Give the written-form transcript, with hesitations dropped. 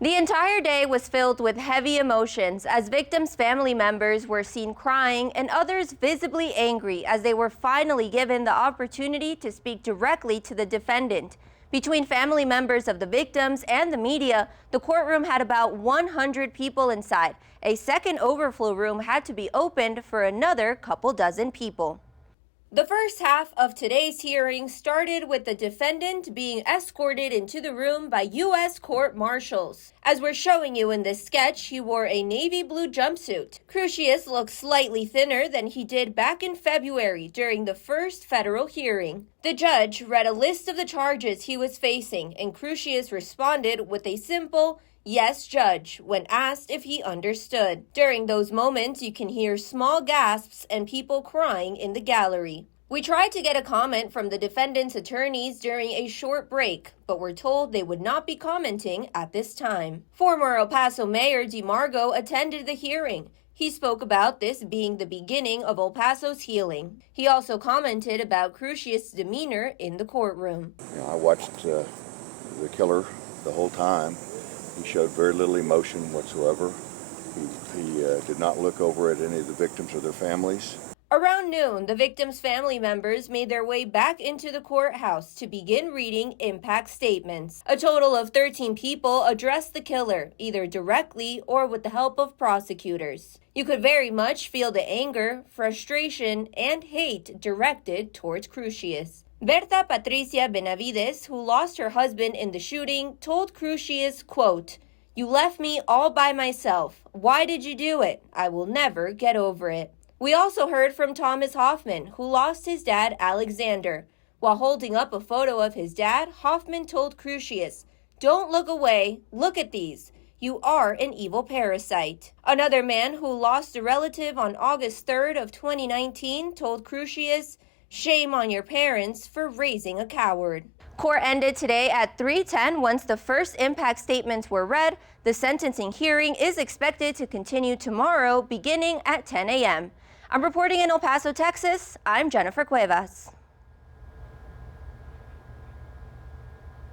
The entire day was filled with heavy emotions as victims' family members were seen crying and others visibly angry as they were finally given the opportunity to speak directly to the defendant. Between family members of the victims and the media, the courtroom had about 100 people inside. A second overflow room had to be opened for another couple dozen people. The first half of today's hearing started with the defendant being escorted into the room by U.S. court marshals. As we're showing you in this sketch, he wore a navy blue jumpsuit. Crucius looked slightly thinner than he did back in February during the first federal hearing. The judge read a list of the charges he was facing, and Crucius responded with a simple, "Yes, Judge," when asked if he understood. During those moments, you can hear small gasps and people crying in the gallery. We tried to get a comment from the defendant's attorneys during a short break, but were told they would not be commenting at this time. Former El Paso Mayor DeMargo attended the hearing. He spoke about this being the beginning of El Paso's healing. He also commented about Crucius' demeanor in the courtroom. I watched the killer the whole time. He showed very little emotion whatsoever. He did not look over at any of the victims or their families. Around noon, the victims' family members made their way back into the courthouse to begin reading impact statements. A total of 13 people addressed the killer, either directly or with the help of prosecutors. You could very much feel the anger, frustration, and hate directed towards Crucius. Berta Patricia Benavides, who lost her husband in the shooting, told Crucius, quote, "You left me all by myself. Why did you do it? I will never get over it." We also heard from Thomas Hoffman, who lost his dad, Alexander. While holding up a photo of his dad, Hoffman told Crucius, "Don't look away. Look at these. You are an evil parasite." Another man who lost a relative on August 3rd of 2019 told Crucius, "Shame on your parents for raising a coward." Court ended today at 3:10 once the first impact statements were read. The sentencing hearing is expected to continue tomorrow beginning at 10 a.m. I'm reporting in El Paso, Texas. I'm Jennifer Cuevas.